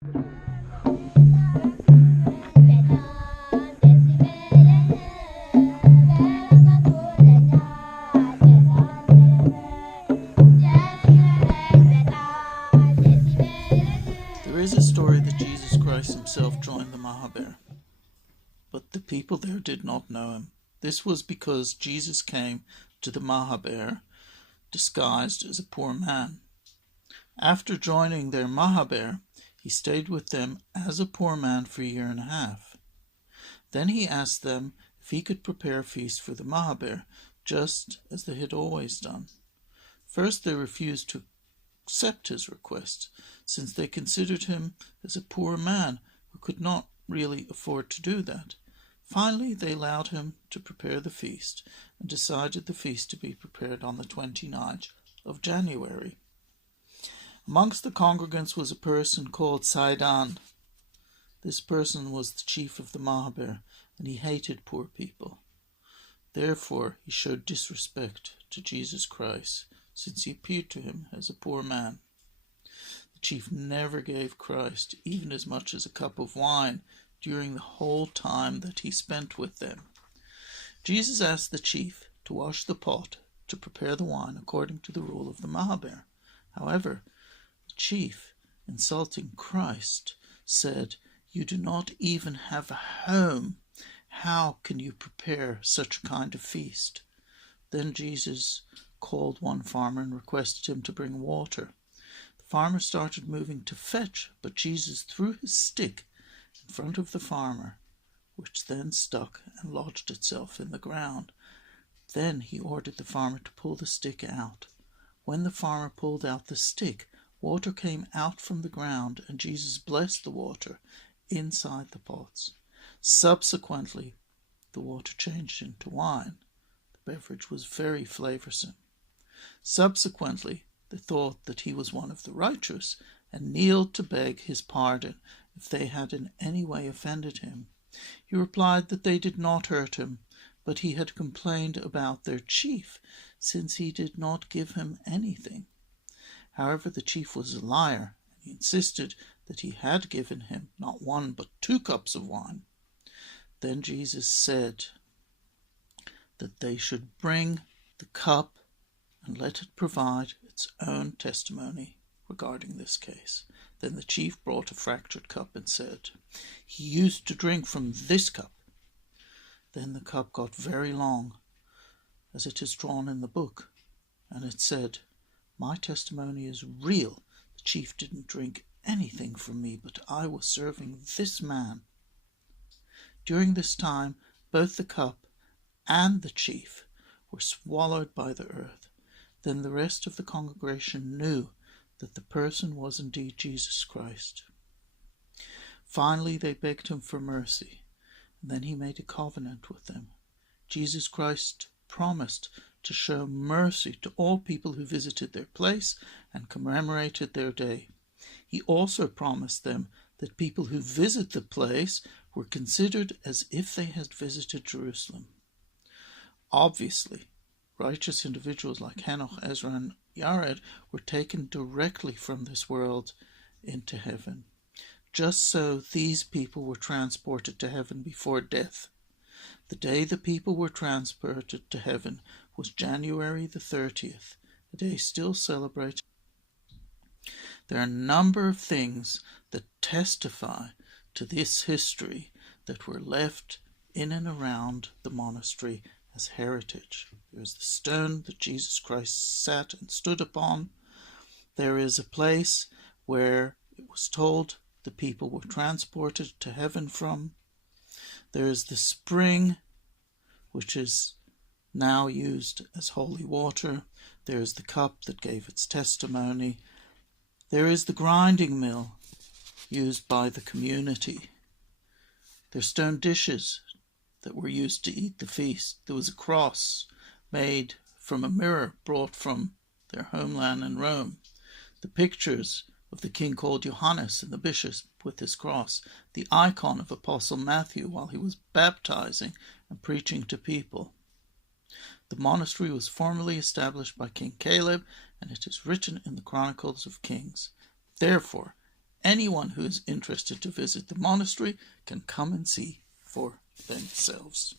There is a story that Jesus Christ himself joined the Mahabera, but the people there did not know him. This was because Jesus came to the Mahabera disguised as a poor man. After joining their Mahabera, he stayed with them as a poor man for a year and a half. Then he asked them if he could prepare a feast for the Mahabera, just as they had always done. First they refused to accept his request, since they considered him as a poor man who could not really afford to do that. Finally, they allowed him to prepare the feast and decided the feast to be prepared on the 29th of January. Amongst the congregants was a person called Tsadqan. This person was the chief of the Mahabera, and he hated poor people. Therefore, he showed disrespect to Jesus Christ, since he appeared to him as a poor man. The chief never gave Christ even as much as a cup of wine during the whole time that he spent with them. Jesus asked the chief to wash the pot to prepare the wine according to the rule of the Mahabera. However, the chief, insulting Christ, said, "You do not even have a home. How can you prepare such a kind of feast?" Then Jesus called one farmer and requested him to bring water. The farmer started moving to fetch, but Jesus threw his stick in front of the farmer, which then stuck and lodged itself in the ground. Then he ordered the farmer to pull the stick out. When the farmer pulled out the stick, water came out from the ground, and Jesus blessed the water inside the pots. Subsequently, the water changed into wine. The beverage was very flavoursome. Subsequently, they thought that he was one of the righteous and kneeled to beg his pardon if they had in any way offended him. He replied that they did not hurt him, but he had complained about their chief, since he did not give him anything. However, the chief was a liar, and he insisted that he had given him not one but 2 cups of wine. Then Jesus said that they should bring the cup and let it provide its own testimony regarding this case. Then the chief brought a fractured cup and said, "He used to drink from this cup." Then the cup got very long, as it is drawn in the book, and it said, "My testimony is real. The chief didn't drink anything from me, but I was serving this man." During this time, both the cup and the chief were swallowed by the earth. Then the rest of the congregation knew that the person was indeed Jesus Christ. Finally, they begged him for mercy, and then he made a covenant with them. Jesus Christ promised to show mercy to all people who visited their place and commemorated their day. He also promised them that people who visit the place were considered as if they had visited Jerusalem. Obviously, righteous individuals like Henoch, Ezra, and Yared were taken directly from this world into heaven. Just so, these people were transported to heaven before death. The day the people were transported to heaven was January the 30th, a day still celebrated. There are a number of things that testify to this history that were left in and around the monastery as heritage. There is the stone that Jesus Christ sat and stood upon. There is a place where it was told the people were transported to heaven from. There is the spring, which is now used as holy water. There is the cup that gave its testimony. There is the grinding mill used by the community. There are stone dishes that were used to eat the feast. There was a cross made from a mirror brought from their homeland in Rome. The pictures of the king called Johannes and the bishop with his cross. The icon of Apostle Matthew while he was baptizing and preaching to people. The monastery was formally established by King Caleb, and it is written in the Chronicles of Kings. Therefore, Anyone who is interested to visit the monastery can come and see for themselves.